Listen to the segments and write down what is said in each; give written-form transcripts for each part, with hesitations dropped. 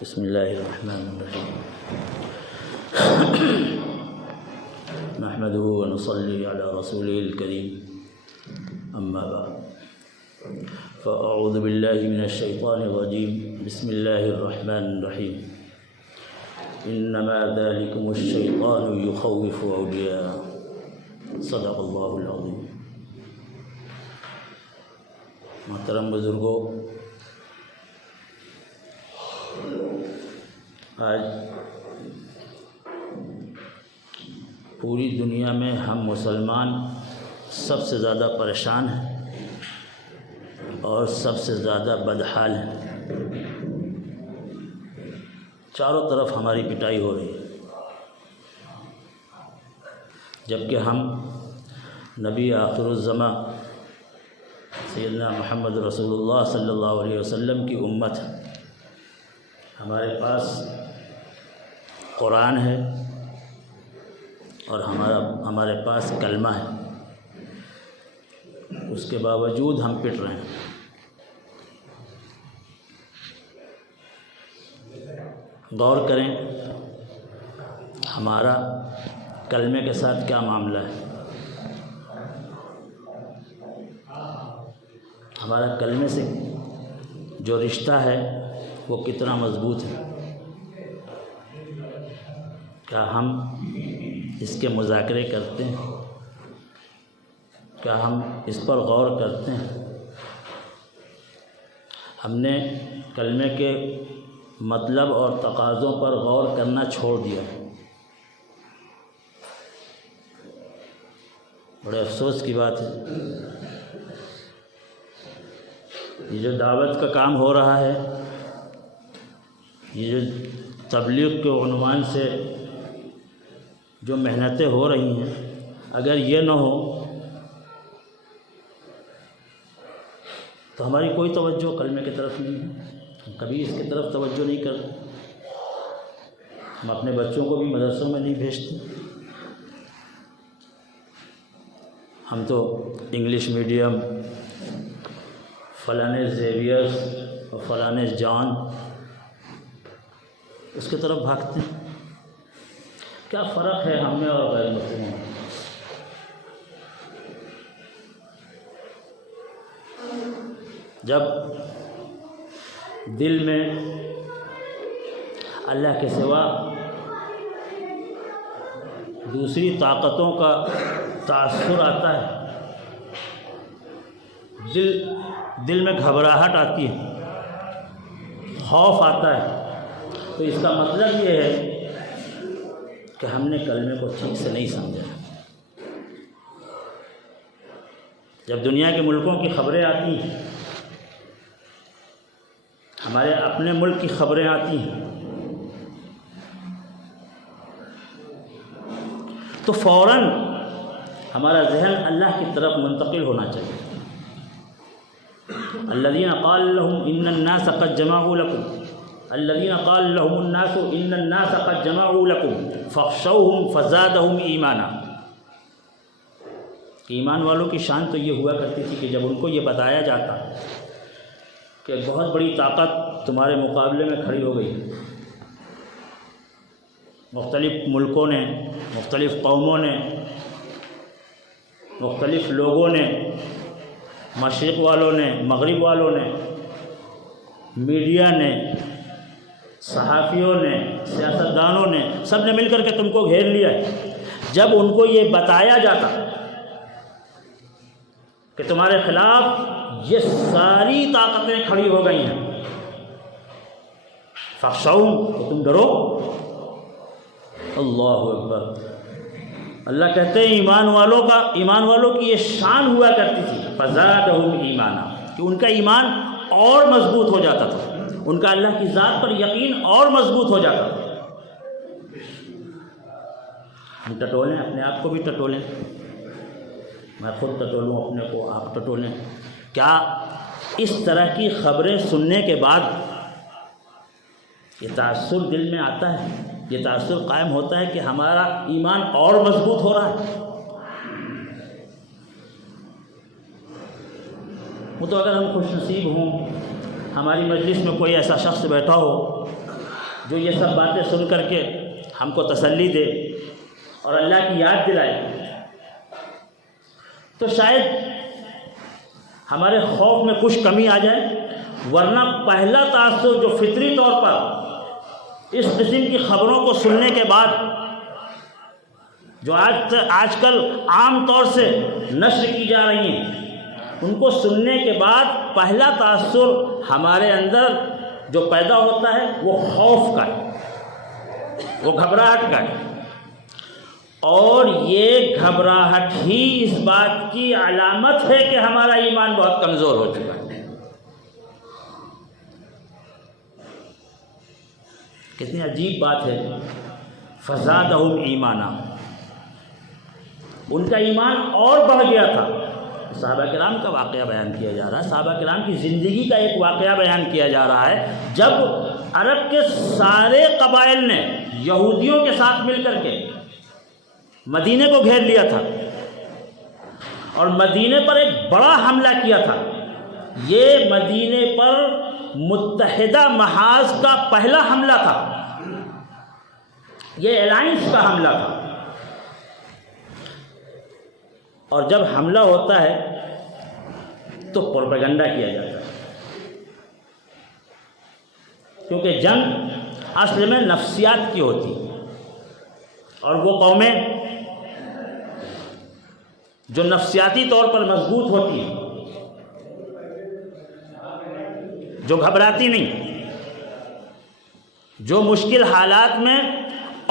بسم اللہ الرحمن الرحیم نحمده ونصلی علی رسوله الکریم اما بعد فاعوذ باللہ من الشیطان الرجیم بسم اللہ الرحمن الرحیم انما ذلکم الشیطان یخوف اولیاء صدق اللہ العظیم۔ محترم بزرگوں، آج پوری دنیا میں ہم مسلمان سب سے زیادہ پریشان ہیں اور سب سے زیادہ بدحال ہیں۔ چاروں طرف ہماری پٹائی ہو رہی ہے، جبکہ ہم نبی آخر الزماں سیدنا محمد رسول اللہ صلی اللہ علیہ وسلم کی امت ہے۔ ہمارے پاس قرآن ہے اور ہمارے پاس کلمہ ہے، اس کے باوجود ہم پٹ رہے ہیں۔ غور کریں ہمارا کلمے کے ساتھ کیا معاملہ ہے، ہمارا کلمے سے جو رشتہ ہے وہ کتنا مضبوط ہے۔ کیا ہم اس کے مذاکرے کرتے ہیں؟ کیا ہم اس پر غور کرتے ہیں؟ ہم نے کلمے کے مطلب اور تقاضوں پر غور کرنا چھوڑ دیا۔ بڑے افسوس کی بات ہے، یہ جو دعوت کا کام ہو رہا ہے، یہ جو تبلیغ کے عنوان سے جو محنتیں ہو رہی ہیں، اگر یہ نہ ہو تو ہماری کوئی توجہ کلمے کی طرف نہیں ہے، ہم کبھی اس کی طرف توجہ نہیں کرتے۔ ہم اپنے بچوں کو بھی مدرسوں میں نہیں بھیجتے، ہم تو انگلش میڈیم، فلاں زیویئرز اور فلاں جان، اس کی طرف بھاگتے ہیں۔ کیا فرق ہے ہم میں اور غیر مسلموں میں؟ جب دل میں اللہ کے سوا دوسری طاقتوں کا تاثر آتا ہے، دل میں گھبراہٹ آتی ہے، خوف آتا ہے، تو اس کا مطلب یہ ہے کہ ہم نے کلمے کو ٹھیک سے نہیں سمجھا۔ جب دنیا کے ملکوں کی خبریں آتی ہیں، ہمارے اپنے ملک کی خبریں آتی ہیں، تو فوراً ہمارا ذہن اللہ کی طرف منتقل ہونا چاہیے۔ الذین قال لهم ان الناس قد جمعوا لكم الذين قال لهم الناس ان الناس قد جمعوا لكم فاخشوهم فزادهم ایمانا۔ ایمان والوں کی شان تو یہ ہوا کرتی تھی کہ جب ان کو یہ بتایا جاتا کہ بہت بڑی طاقت تمہارے مقابلے میں کھڑی ہو گئی، مختلف ملکوں نے، مختلف قوموں نے، مختلف لوگوں نے، مشرق والوں نے، مغرب والوں نے، میڈیا نے، صحافیوں نے، سیاستدانوں نے، سب نے مل کر کے تم کو گھیر لیا ہے۔ جب ان کو یہ بتایا جاتا کہ تمہارے خلاف یہ ساری طاقتیں کھڑی ہو گئی ہیں، فاخشوہم، تو تم ڈرو۔ اللہ اکبر۔ اللہ کہتے ہیں ایمان والوں کی یہ شان ہوا کرتی تھی، فزادہم ایمانا، کہ ان کا ایمان اور مضبوط ہو جاتا تھا، ان کا اللہ کی ذات پر یقین اور مضبوط ہو جاتا تھا۔ ہم ٹٹولیں، اپنے آپ کو بھی ٹٹولیں، میں خود ٹٹولوں اپنے کو، آپ ٹٹولیں۔ کیا اس طرح کی خبریں سننے کے بعد یہ تأثر دل میں آتا ہے، یہ تأثر قائم ہوتا ہے کہ ہمارا ایمان اور مضبوط ہو رہا ہے؟ وہ تو اگر ہم خوش نصیب ہوں، ہماری مجلس میں کوئی ایسا شخص بیٹھا ہو جو یہ سب باتیں سن کر کے ہم کو تسلی دے اور اللہ کی یاد دلائے، تو شاید ہمارے خوف میں کچھ کمی آ جائے، ورنہ پہلا تاثر جو فطری طور پر اس قسم کی خبروں کو سننے کے بعد جو آج کل عام طور سے نشر کی جا رہی ہیں، ان کو سننے کے بعد پہلا تاثر ہمارے اندر جو پیدا ہوتا ہے وہ خوف کا ہے، وہ گھبراہٹ کا ہے، اور یہ گھبراہٹ ہی اس بات کی علامت ہے کہ ہمارا ایمان بہت کمزور ہو چکا ہے۔ کتنی عجیب بات ہے، فزادہم ایمانا، ان کا ایمان اور بڑھ گیا تھا۔ صحابہ کرام کا واقعہ بیان کیا جا رہا ہے، صحابہ کرام کی زندگی کا ایک واقعہ بیان کیا جا رہا ہے، جب عرب کے سارے قبائل نے یہودیوں کے ساتھ مل کر کے مدینے کو گھیر لیا تھا اور مدینے پر ایک بڑا حملہ کیا تھا۔ یہ مدینے پر متحدہ محاذ کا پہلا حملہ تھا، یہ الائنس کا حملہ تھا، اور جب حملہ ہوتا ہے تو پروپیگنڈا کیا جاتا ہے، کیونکہ جنگ اصل میں نفسیات کی ہوتی ہے، اور وہ قومیں جو نفسیاتی طور پر مضبوط ہوتی ہیں، جو گھبراتی نہیں، جو مشکل حالات میں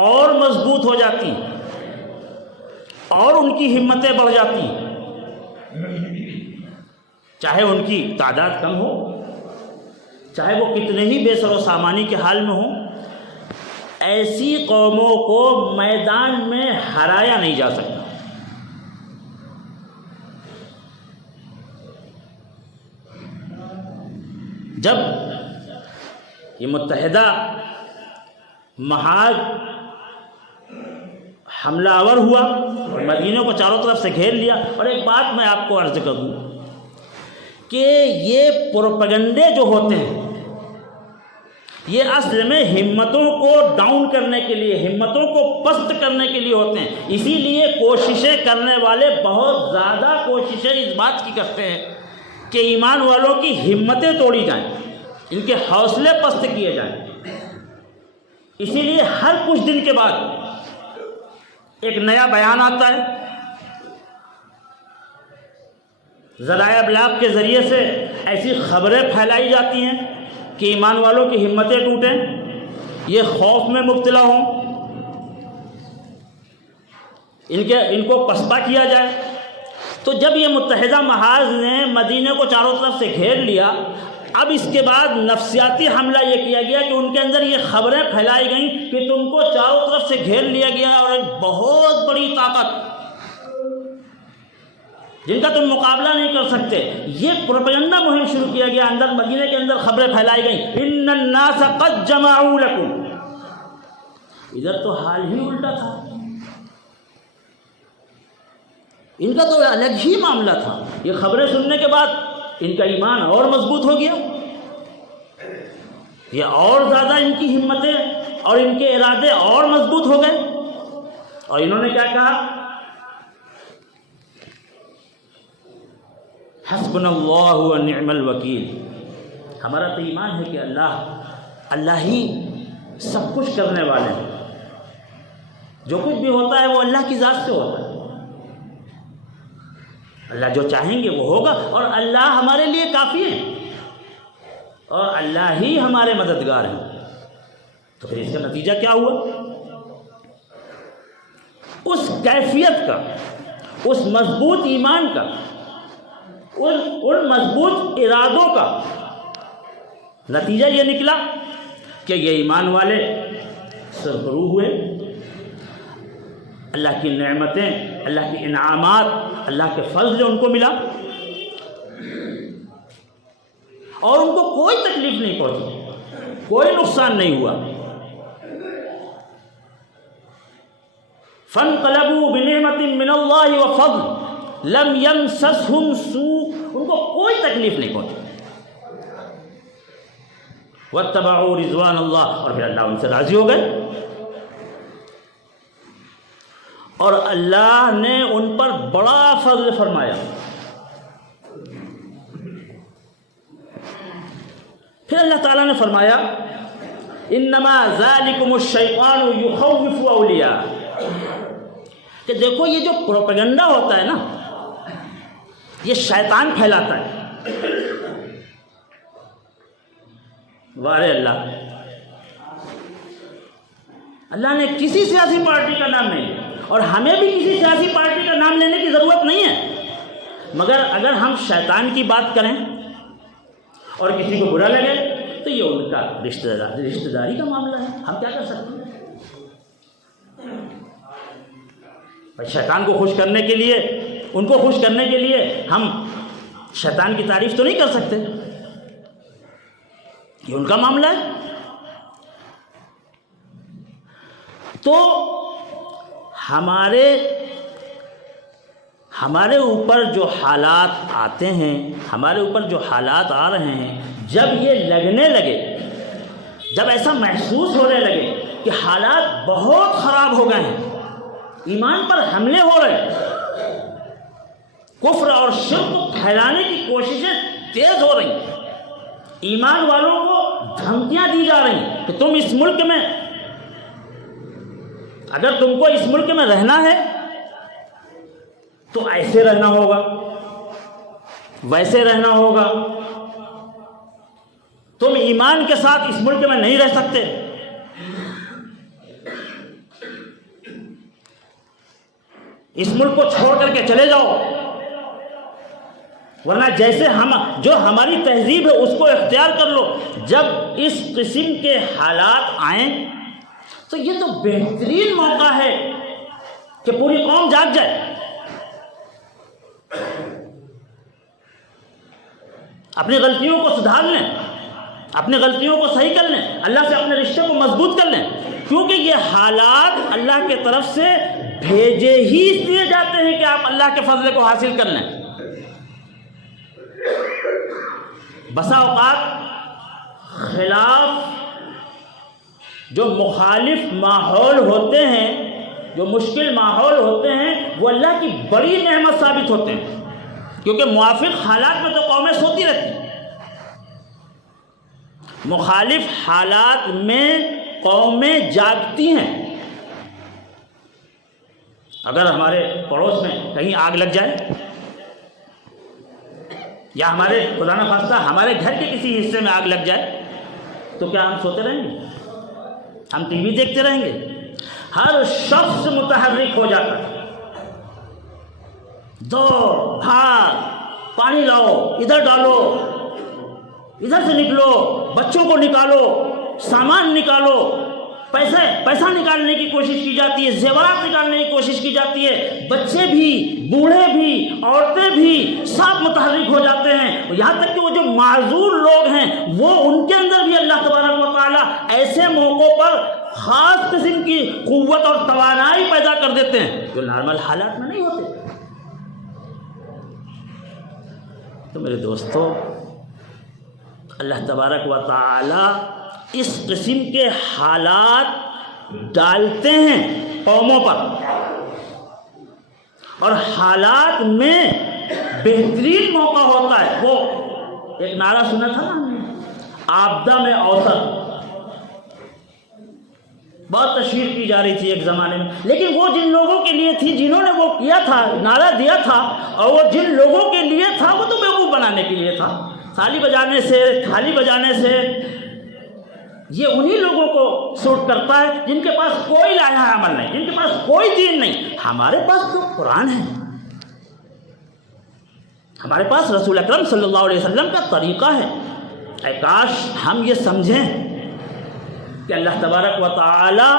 اور مضبوط ہو جاتی ہیں اور ان کی ہمتیں بڑھ جاتی ہیں، چاہے ان کی تعداد کم ہو، چاہے وہ کتنے ہی بے سر و سامانی کے حال میں ہوں، ایسی قوموں کو میدان میں ہرایا نہیں جا سکتا۔ جب یہ متحدہ محاذ حملہ آور ہوا، مدینہ کو چاروں طرف سے گھیر لیا، اور ایک بات میں آپ کو عرض کر دوں کہ یہ پروپیگنڈے جو ہوتے ہیں یہ اصل میں ہمتوں کو ڈاؤن کرنے کے لیے، ہمتوں کو پست کرنے کے لیے ہوتے ہیں، اسی لیے کوششیں کرنے والے بہت زیادہ کوششیں اس بات کی کرتے ہیں کہ ایمان والوں کی ہمتیں توڑی جائیں، ان کے حوصلے پست کیے جائیں۔ اسی لیے ہر کچھ دن کے بعد ایک نیا بیان آتا ہے، ذرائع ابلاغ کے ذریعے سے ایسی خبریں پھیلائی جاتی ہیں کہ ایمان والوں کی ہمتیں ٹوٹیں، یہ خوف میں مبتلا ہوں، ان کو پسپا کیا جائے۔ تو جب یہ متحدہ محاذ نے مدینے کو چاروں طرف سے گھیر لیا، اب اس کے بعد نفسیاتی حملہ یہ کیا گیا کہ ان کے اندر یہ خبریں پھیلائی گئیں کہ تم کو چاروں طرف سے گھیر لیا گیا اور ایک بہت بڑی طاقت جن کا تم مقابلہ نہیں کر سکتے، یہ پروپیگنڈا مہم شروع کیا گیا، اندر مدینے کے اندر خبریں پھیلائی گئیں، ان الناس قد جمعوا لکم۔ ادھر تو حال ہی الٹا تھا، ان کا تو الگ ہی معاملہ تھا، یہ خبریں سننے کے بعد ان کا ایمان اور مضبوط ہو گیا، یہ اور زیادہ ان کی ہمتیں اور ان کے ارادے اور مضبوط ہو گئے، اور انہوں نے کیا کہا؟ حسبنا اللہ ونعم الوکیل، ہمارا تو ایمان ہے کہ اللہ ہی سب کچھ کرنے والے ہیں، جو کچھ بھی ہوتا ہے وہ اللہ کی ذات سے ہوتا ہے، اللہ جو چاہیں گے وہ ہوگا، اور اللہ ہمارے لیے کافی ہے، اور اللہ ہی ہمارے مددگار ہیں۔ تو پھر اس کا نتیجہ کیا ہوا؟ اس کیفیت کا، اس مضبوط ایمان کا، ان مضبوط ارادوں کا نتیجہ یہ نکلا کہ یہ ایمان والے سرفروش ہوئے، اللہ کی نعمتیں، اللہ کی انعامات، اللہ کے فضل ان کو ملا، اور ان کو کوئی تکلیف نہیں پہنچی، کوئی نقصان نہیں ہوا۔ فانقلبوا بنعمت من اللہ وفضل لم یمسسہم سوء، ان کو کوئی تکلیف نہیں پہنچی، واتبعوا رضوان اللہ، اور پھر اللہ ان سے راضی ہو گئے، اور اللہ نے ان پر بڑا فضل فرمایا۔ پھر اللہ تعالیٰ نے فرمایا انما ذالکم الشیطان یخوف اولیاء، کہ دیکھو یہ جو پروپیگنڈا ہوتا ہے نا، یہ شیطان پھیلاتا ہے۔ وارے اللہ، اللہ نے کسی سیاسی پارٹی کا نام نہیں، اور ہمیں بھی کسی سیاسی پارٹی کا نام لینے کی ضرورت نہیں ہے، مگر اگر ہم شیطان کی بات کریں اور کسی کو برا لگے تو یہ ان کا رشتہ داری کا معاملہ ہے، ہم کیا کر سکتے ہیں؟ بھائی شیطان کو خوش کرنے کے لیے، ان کو خوش کرنے کے لیے ہم شیطان کی تعریف تو نہیں کر سکتے، یہ ان کا معاملہ ہے۔ تو ہمارے اوپر جو حالات آتے ہیں، ہمارے اوپر جو حالات آ رہے ہیں، جب یہ لگنے لگے، جب ایسا محسوس ہونے لگے کہ حالات بہت خراب ہو گئے ہیں، ایمان پر حملے ہو رہے ہیں، کفر اور شرک کو پھیلانے کی کوششیں تیز ہو رہی ہیں، ایمان والوں کو دھمکیاں دی جا رہی ہیں کہ تم اس ملک میں، اگر تم کو اس ملک میں رہنا ہے تو ایسے رہنا ہوگا، ویسے رہنا ہوگا، تم ایمان کے ساتھ اس ملک میں نہیں رہ سکتے، اس ملک کو چھوڑ کر کے چلے جاؤ، ورنہ جیسے جو ہماری تہذیب ہے اس کو اختیار کر لو۔ جب اس قسم کے حالات آئیں تو یہ تو بہترین موقع ہے کہ پوری قوم جاگ جائے، اپنی غلطیوں کو سدھار لیں، اپنی غلطیوں کو صحیح کر لیں، اللہ سے اپنے رشتے کو مضبوط کر لیں، کیونکہ یہ حالات اللہ کے طرف سے بھیجے ہی اس لیے جاتے ہیں کہ آپ اللہ کے فضل کو حاصل کر لیں۔ بسا اوقات خلاف جو مخالف ماحول ہوتے ہیں، جو مشکل ماحول ہوتے ہیں، وہ اللہ کی بڑی نعمت ثابت ہوتے ہیں، کیونکہ موافق حالات میں تو قومیں سوتی رہتی ہیں، مخالف حالات میں قومیں جاگتی ہیں۔ اگر ہمارے پڑوس میں کہیں آگ لگ جائے، یا ہمارے خدا نخواستہ ہمارے گھر کے کسی حصے میں آگ لگ جائے، تو کیا ہم سوتے رہیں گے؟ ہم ٹی وی دیکھتے رہیں گے؟ ہر شخص متحرک ہو جاتا ہے، دوڑ بھاگ، پانی لاؤ، ادھر ڈالو، ادھر سے نکلو، بچوں کو نکالو، سامان نکالو، پیسہ نکالنے کی کوشش کی جاتی ہے، زیورات نکالنے کی کوشش کی جاتی ہے، بچے بھی، بوڑھے بھی، عورتیں بھی سب متحرک ہو جاتے ہیں، یہاں تک کہ وہ جو معذور لوگ ہیں وہ ان کے اندر بھی اللہ تبارک و تعالیٰ ایسے موقعوں پر خاص قسم کی قوت اور توانائی پیدا کر دیتے ہیں جو نارمل حالات میں نہیں ہوتے۔ تو میرے دوستو، اللہ تبارک و تعالیٰ اس قسم کے حالات ڈالتے ہیں قوموں پر، اور حالات میں بہترین موقع ہوتا ہے۔ وہ ایک نعرہ سنا تھا نا، آبدہ میں اوسط، بہت تشہیر کی جا رہی تھی ایک زمانے میں، لیکن وہ جن لوگوں کے لیے تھی، جنہوں نے وہ کیا تھا، نعرہ دیا تھا، اور وہ جن لوگوں کے لیے تھا وہ تو بیوقوف بنانے کے لیے تھا۔ تالی بجانے سے، تھالی بجانے سے یہ انہی لوگوں کو سوٹ کرتا ہے جن کے پاس کوئی لائحہ عمل نہیں، جن کے پاس کوئی دین نہیں۔ ہمارے پاس تو قرآن ہے، ہمارے پاس رسول اکرم صلی اللہ علیہ وسلم کا طریقہ ہے۔ اے کاش ہم یہ سمجھیں کہ اللہ تبارک و تعالی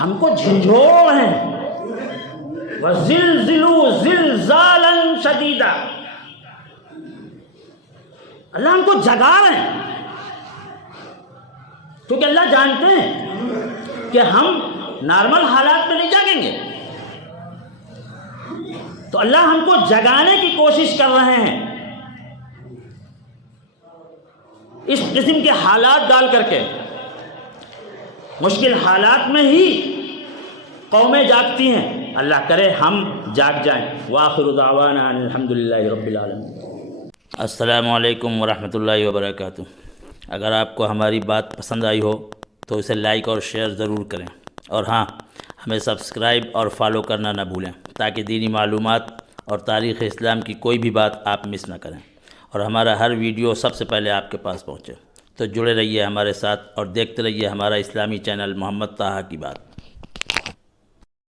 ہم کو جھنجھوڑ رہے ہیں، وَزِلْزِلُوا زِلْزَالًا شَدِيدًا، اللہ ہم کو جگا رہے ہیں، کیونکہ اللہ جانتے ہیں کہ ہم نارمل حالات میں نہیں جاگیں گے، تو اللہ ہم کو جگانے کی کوشش کر رہے ہیں۔ اس قسم کے حالات ڈال کر کے مشکل حالات میں ہی قومیں جاگتی ہیں. اللہ کرے ہم جاگ جائیں. وآخر دعوانا ان الحمدللہ رب العالمین. السلام علیکم ورحمۃ اللہ وبرکاتہ. اگر آپ کو ہماری بات پسند آئی ہو تو اسے لائک اور شیئر ضرور کریں، اور ہاں، ہمیں سبسکرائب اور فالو کرنا نہ بھولیں تاکہ دینی معلومات اور تاریخ اسلام کی کوئی بھی بات آپ مس نہ کریں اور ہمارا ہر ویڈیو سب سے پہلے آپ کے پاس پہنچے. تو جڑے رہیے ہمارے ساتھ اور دیکھتے رہیے ہمارا اسلامی چینل محمد طٰہٰ کی بات.